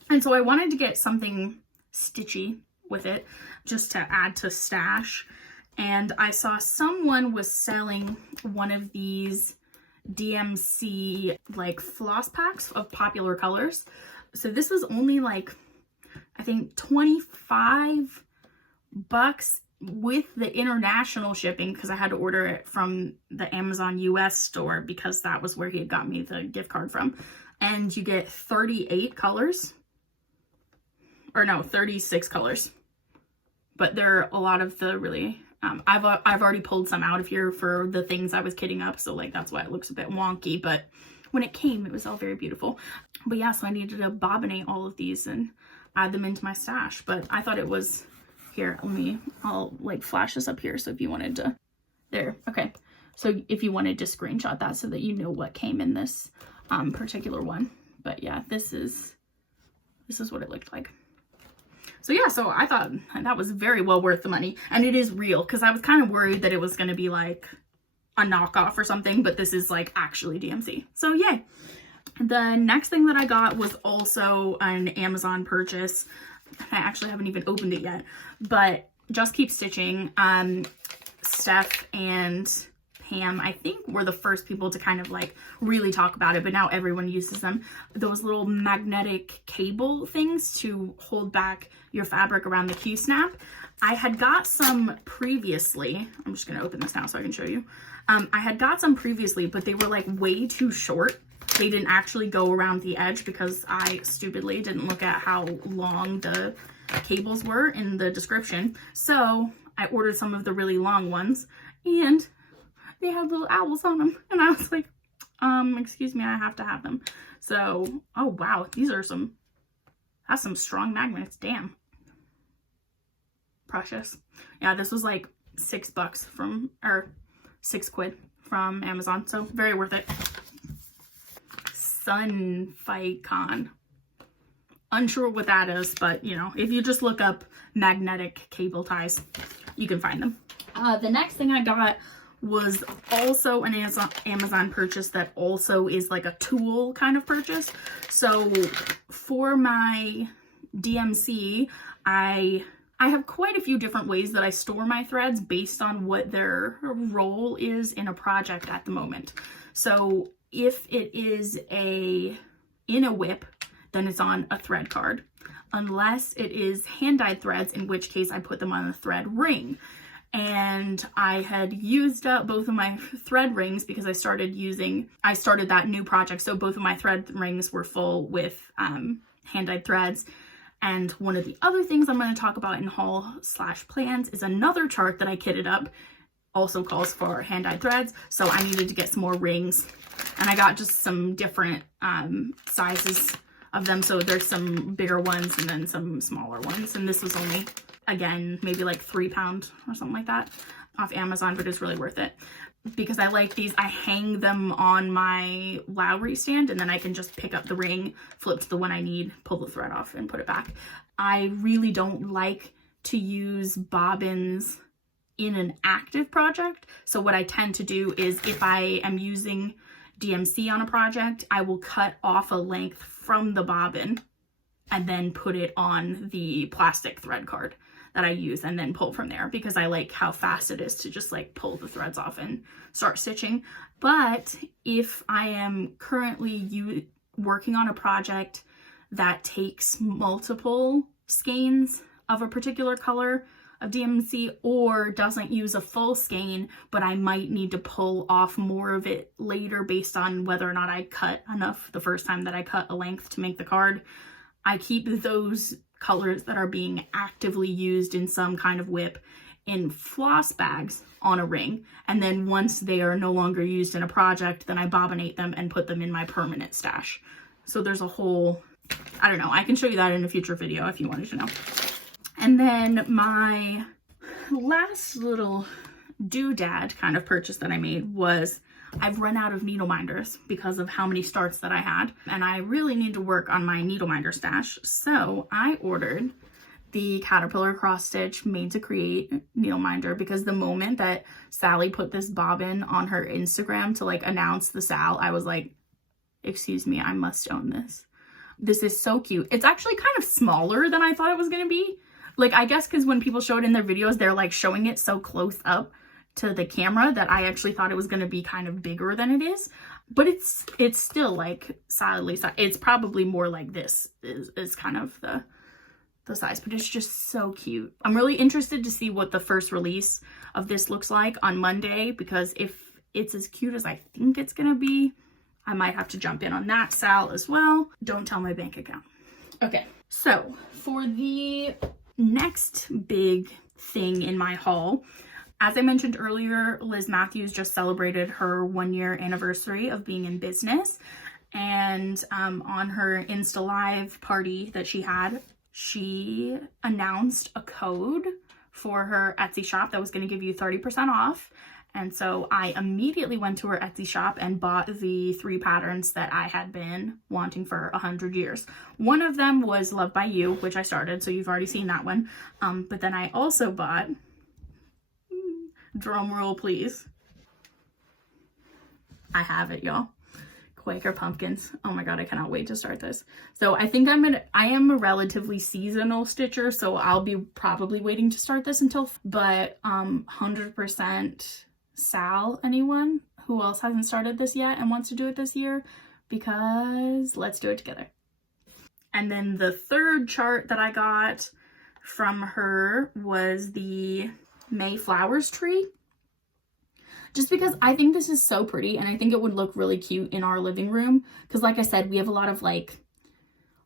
And so I wanted to get something stitchy with it just to add to stash. And I saw someone was selling one of these DMC like floss packs of popular colors. So this was only like, I think 25 bucks with the international shipping, because I had to order it from the Amazon US store because that was where he had got me the gift card from. And you get 38 colors, or no, 36 colors. But there are a lot of the really, I've already pulled some out of here for the things I was kitting up. So like, that's why it looks a bit wonky, but when it came, it was all very beautiful. But yeah, so I needed to bobbinate all of these and add them into my stash. But I thought it was, here, I'll like flash this up here. So if you wanted to, there, okay. So if you wanted to screenshot that so that you know what came in this particular one. But yeah, this is what it looked like. So yeah, so I thought that was very well worth the money. And it is real, because I was kind of worried that it was going to be like a knockoff or something, but this is like actually DMC. So yay. The next thing that I got was also an Amazon purchase. I actually haven't even opened it yet, but Just Keep Stitching. Steph and Pam, I think, were the first people to kind of like really talk about it, but now everyone uses them. Those little magnetic cable things to hold back your fabric around the Q-snap. I had got some previously. I'm just going to open this now so I can show you. I had got some previously, but they were like way too short. They didn't actually go around the edge because I stupidly didn't look at how long the cables were in the description. So I ordered some of the really long ones, and they had little owls on them. And I was like, excuse me, I have to have them. So, oh wow, these are that's some strong magnets, damn. Precious. Yeah, this was like $6 or 6 quid from Amazon. So very worth it. Sunficon. Unsure what that is, but you know, if you just look up magnetic cable ties, you can find them. The next thing I got was also an Amazon purchase that also is like a tool kind of purchase. So for my DMC, I have quite a few different ways that I store my threads based on what their role is in a project at the moment. So if it is in a whip, then it's on a thread card. Unless it is hand-dyed threads, in which case I put them on a thread ring. And I had used up both of my thread rings because I started that new project. So both of my thread rings were full with hand-dyed threads. And one of the other things I'm going to talk about in haul/plans is another chart that I kitted up. Also calls for hand-dyed threads. So I needed to get some more rings. And I got just some different sizes of them. So there's some bigger ones and then some smaller ones. And this was only, again, maybe like £3 or something like that off Amazon, but it's really worth it. Because I like these, I hang them on my Lowry stand and then I can just pick up the ring, flip to the one I need, pull the thread off and put it back. I really don't like to use bobbins in an active project. So what I tend to do is if I am using DMC on a project, I will cut off a length from the bobbin and then put it on the plastic thread card that I use and then pull from there, because I like how fast it is to just like pull the threads off and start stitching. But if I am currently working on a project that takes multiple skeins of a particular color of DMC, or doesn't use a full skein, but I might need to pull off more of it later based on whether or not I cut enough the first time that I cut a length to make the card, I keep those colors that are being actively used in some kind of whip in floss bags on a ring, and then once they are no longer used in a project, then I bobbinate them and put them in my permanent stash. So there's a whole, I don't know, I can show you that in a future video if you wanted to know. And then my last little doodad kind of purchase that I made was, I've run out of needle minders because of how many starts that I had, and I really need to work on my needle minder stash. So I ordered the Caterpillar Cross Stitch Made to Create needle minder, because the moment that Sally put this bobbin on her Instagram to like announce the sale, I was like, excuse me, I must own this. This is so cute. It's actually kind of smaller than I thought it was going to be. Like, I guess because when people show it in their videos, they're like showing it so close up to the camera that I actually thought it was going to be kind of bigger than it is. But it's still like solidly, it's probably more like this is kind of the size, but it's just so cute. I'm really interested to see what the first release of this looks like on Monday, because if it's as cute as I think it's going to be, I might have to jump in on that sale as well. Don't tell my bank account. Okay, so for the next big thing in my haul, as I mentioned earlier, Liz Matthews just celebrated her 1-year anniversary of being in business. And on her Insta Live party that she had, she announced a code for her Etsy shop that was going to give you 30% off. And so I immediately went to her Etsy shop and bought the 3 patterns that I had been wanting for 100 years. One of them was Love by You, which I started, so you've already seen that one. But then I also bought, drum roll please, I have it, y'all, Quaker Pumpkins. Oh my god, I cannot wait to start this. So I think I am a relatively seasonal stitcher, so I'll be probably waiting to start this until, but 100% Sal, anyone who else hasn't started this yet and wants to do it this year, because let's do it together. And then the third chart that I got from her was the May Flowers tree, just because I think this is so pretty and I think it would look really cute in our living room, because like I said, we have a lot of like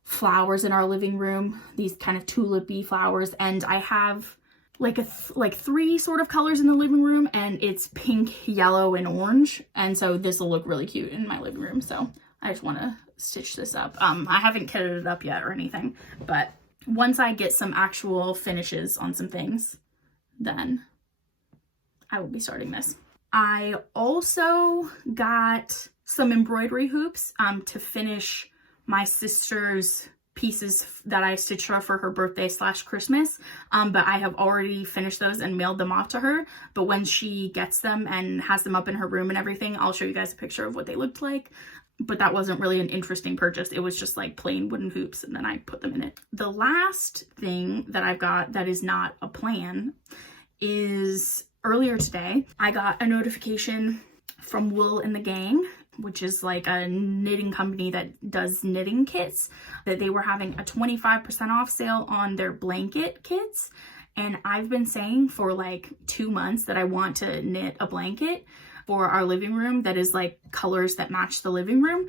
flowers in our living room, these kind of tulipy flowers, and I have like like 3 sort of colors in the living room, and it's pink, yellow, and orange, and so this will look really cute in my living room. So I just want to stitch this up. I haven't kitted it up yet or anything, but once I get some actual finishes on some things, then I will be starting this. I also got some embroidery hoops to finish my sister's pieces that I stitched her for her birthday / Christmas, but I have already finished those and mailed them off to her. But when she gets them and has them up in her room and everything, I'll show you guys a picture of what they looked like. But that wasn't really an interesting purchase. It was just like plain wooden hoops, and then I put them in it. The last thing that I've got that is not a plan is earlier today, I got a notification from Wool and the Gang, which is like a knitting company that does knitting kits, that they were having a 25% off sale on their blanket kits. And I've been saying for like 2 months that I want to knit a blanket for our living room that is like colors that match the living room,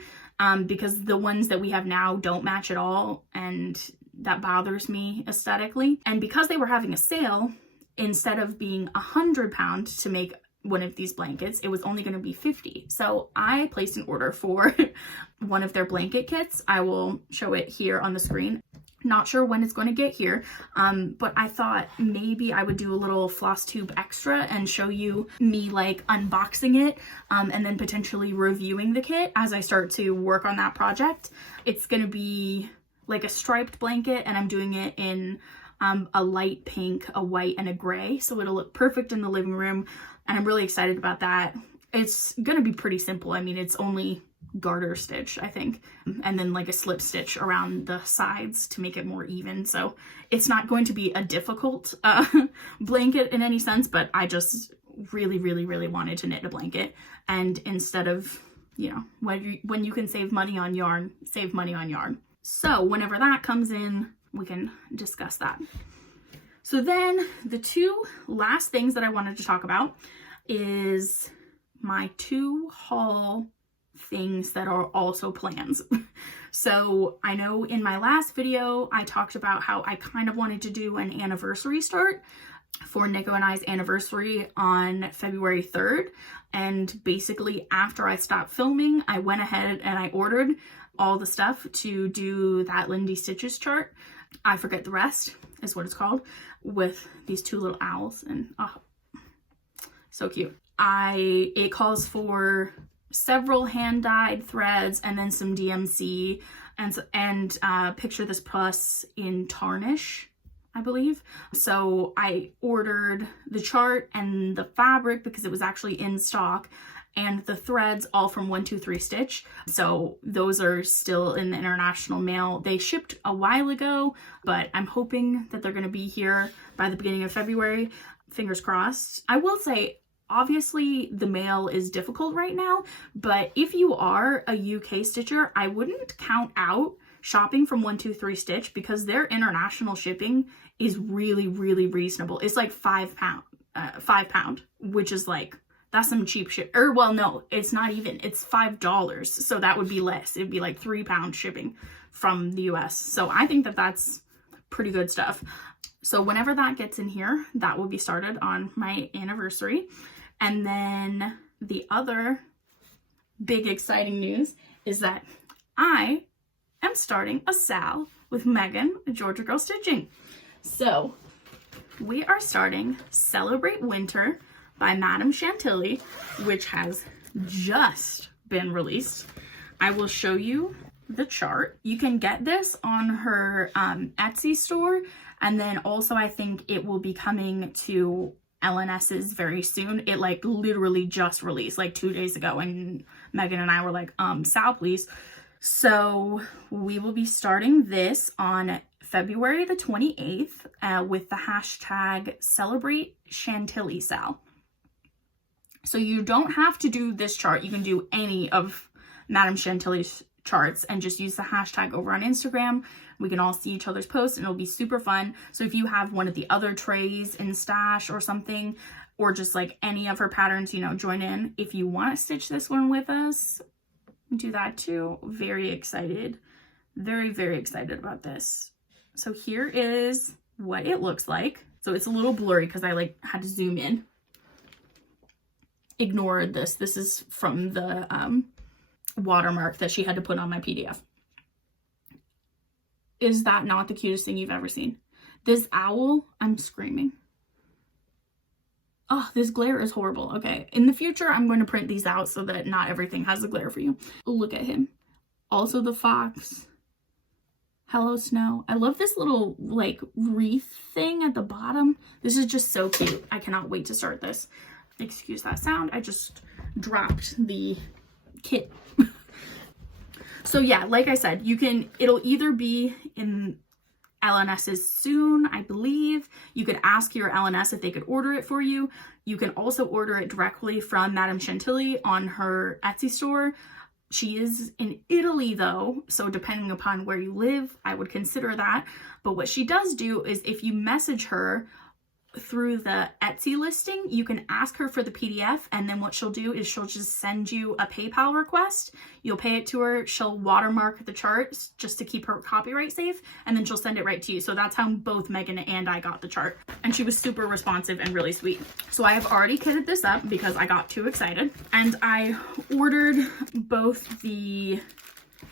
because the ones that we have now don't match at all, and that bothers me aesthetically. And because they were having a sale, instead of being £100 to make one of these blankets, it was only going to be 50. So I placed an order for one of their blanket kits. I will show it here on the screen. Not sure when it's going to get here, but I thought maybe I would do a little Flosstube extra and show you me like unboxing it, and then potentially reviewing the kit as I start to work on that project. It's going to be like a striped blanket, and I'm doing it in a light pink, a white, and a gray, so it'll look perfect in the living room, and I'm really excited about that. It's gonna be pretty simple. I mean, it's only garter stitch, I think, and then like a slip stitch around the sides to make it more even. So it's not going to be a difficult blanket in any sense, but I just really wanted to knit a blanket. And instead of, you know, when you can save money on yarn, save money on yarn. So whenever that comes in, we can discuss that. So then the two last things that I wanted to talk about is my 2 haul things that are also plans. So I know in my last video I talked about how I kind of wanted to do an anniversary start for Nico and I's anniversary on February 3rd, and basically after I stopped filming I went ahead and I ordered all the stuff to do that Lindy Stitches chart. I forget the rest is what it's called, with these 2 little owls, and oh, so cute. It calls for several hand-dyed threads and then some DMC and Picture This Plus in tarnish, I believe. So I ordered the chart and the fabric because it was actually in stock, and the threads all from 123 Stitch. So those are still in the international mail. They shipped a while ago, but I'm hoping that they're going to be here by the beginning of February. Fingers crossed. I will say, obviously the mail is difficult right now, but if you are a UK stitcher, I wouldn't count out shopping from 123 Stitch because their international shipping is really reasonable. It's like £5, which is like, that's some cheap shit. Or well, no, it's not even, it's $5. So that would be less. It'd be like £3 shipping from the US. So I think that that's pretty good stuff. So whenever that gets in here, that will be started on my anniversary. And then the other big exciting news is that I am starting a SAL with Megan, Georgia Girl Stitching. So we are starting Celebrate Winter by Madame Chantilly, which has just been released. I will show you the chart. You can get this on her Etsy store, and then also I think it will be coming to LNS's very soon. It like literally just released like 2 days ago, and Megan and I were like, Sal, please. So we will be starting this on February the 28th with the hashtag Celebrate Chantilly Sal. So you don't have to do this chart. You can do any of Madame Chantilly's charts and just use the hashtag over on Instagram. We can all see each other's posts and it'll be super fun. So if you have one of the other trays in stash or something, or just like any of her patterns, you know, join in. If you want to stitch this one with us, do that too. Very excited. Very excited about this. So here is what it looks like. So it's a little blurry because I like had to zoom in. Ignore this. This is from the watermark that she had to put on my PDF. Is that not the cutest thing you've ever seen? This owl, I'm screaming. Oh, this glare is horrible. Okay, in the future, I'm going to print these out so that not everything has a glare for you. Look at him. Also the fox. Hello, Snow. I love this little like wreath thing at the bottom. This is just so cute. I cannot wait to start this. Excuse that sound. I just dropped the kit. So yeah, like I said, it'll either be in LNS's soon, I believe. You could ask your LNS if they could order it for you. You can also order it directly from Madame Chantilly on her Etsy store. She is in Italy though, so depending upon where you live, I would consider that. But what she does do is if you message her through the Etsy listing, you can ask her for the PDF, and then what she'll do is she'll just send you a PayPal request. You'll pay it to her, she'll watermark the charts just to keep her copyright safe, and then she'll send it right to you. So that's how both Megan and I got the chart, and she was super responsive and really sweet. So I have already kitted this up because I got too excited, and I ordered both the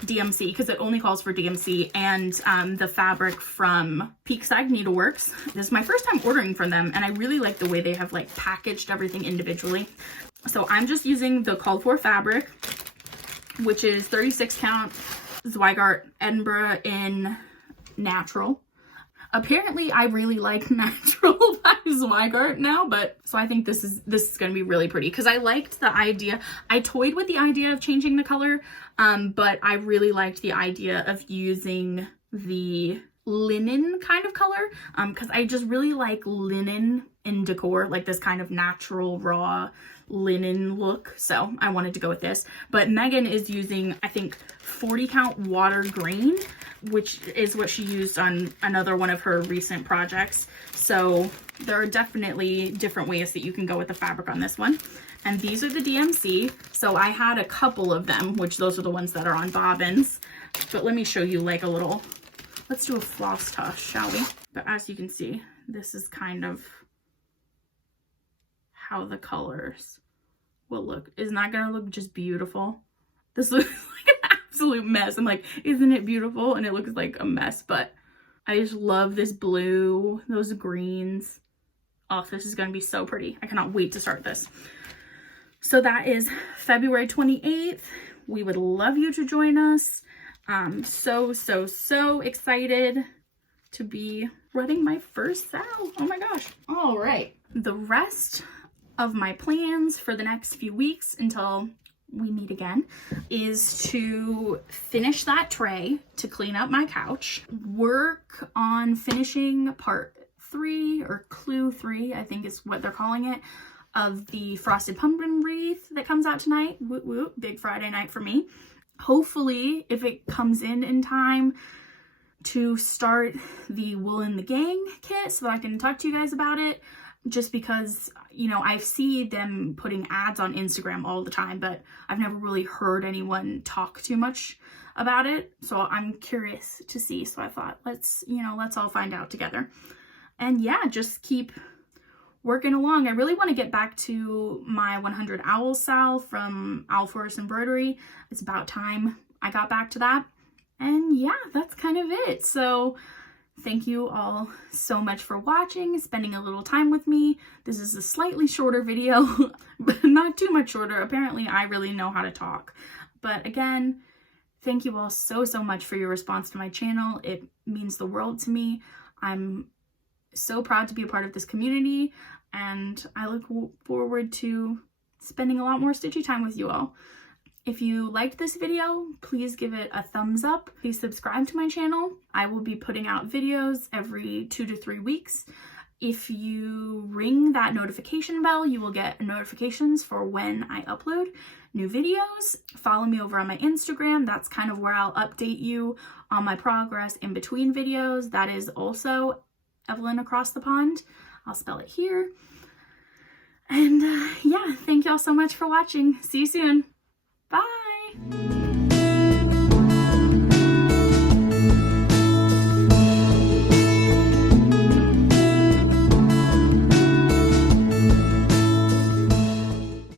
DMC because it only calls for DMC and the fabric from Peakside Needleworks. This is my first time ordering from them, and I really like the way they have like packaged everything individually. So I'm just using the called for fabric, which is 36 count Zweigart Edinburgh in natural. Apparently I really like natural by Zweigart now, but so I think this is going to be really pretty because I liked the idea. I toyed with the idea of changing the color, but I really liked the idea of using the linen kind of color because I just really like linen in decor, like this kind of natural raw linen look. So I wanted to go with this, but Megan is using, I think, 40 count water green, which is what she used on another one of her recent projects. So there are definitely different ways that you can go with the fabric on this one. And these are the DMC. So I had a couple of them, which those are the ones that are on bobbins. But let me show you like a little, let's do a floss toss, shall we? But as you can see, this is kind of how the colors will look. Isn't that gonna look just beautiful? This looks like an absolute mess. I'm like, isn't it beautiful? And it looks like a mess, but I just love this blue, those greens. Oh, this is gonna be so pretty. I cannot wait to start this. So that is February 28th. We would love you to join us. I'm so excited to be running my first sale. Oh my gosh. All right. The rest of my plans for the next few weeks until we meet again is to finish that tray, to clean up my couch, work on finishing part 3 or clue 3, I think is what they're calling it, of the frosted pumpkin wreath that comes out tonight. Woot woot, big Friday night for me. Hopefully, if it comes in time to start the Wool in the Gang kit so that I can talk to you guys about it, just because, you know, I see them putting ads on Instagram all the time, but I've never really heard anyone talk too much about it. So I'm curious to see. So I thought, let's all find out together. And yeah, just keep working along. I really want to get back to my 100 Owl Sal from Owl Forest Embroidery. It's about time I got back to that. And yeah, that's kind of it. So thank you all so much for watching, spending a little time with me. This is a slightly shorter video, but not too much shorter. Apparently, I really know how to talk. But again, thank you all so much for your response to my channel. It means the world to me. I'm so proud to be a part of this community, and I look forward to spending a lot more stitchy time with you all. If you liked this video, please give it a thumbs up. Please subscribe to my channel. I will be putting out videos every 2 to 3 weeks. If you ring that notification bell, you will get notifications for when I upload new videos. Follow me over on my Instagram. That's kind of where I'll update you on my progress in between videos. That is also Evelyn across the pond. I'll spell it here. And yeah, thank y'all so much for watching. See you soon. Bye!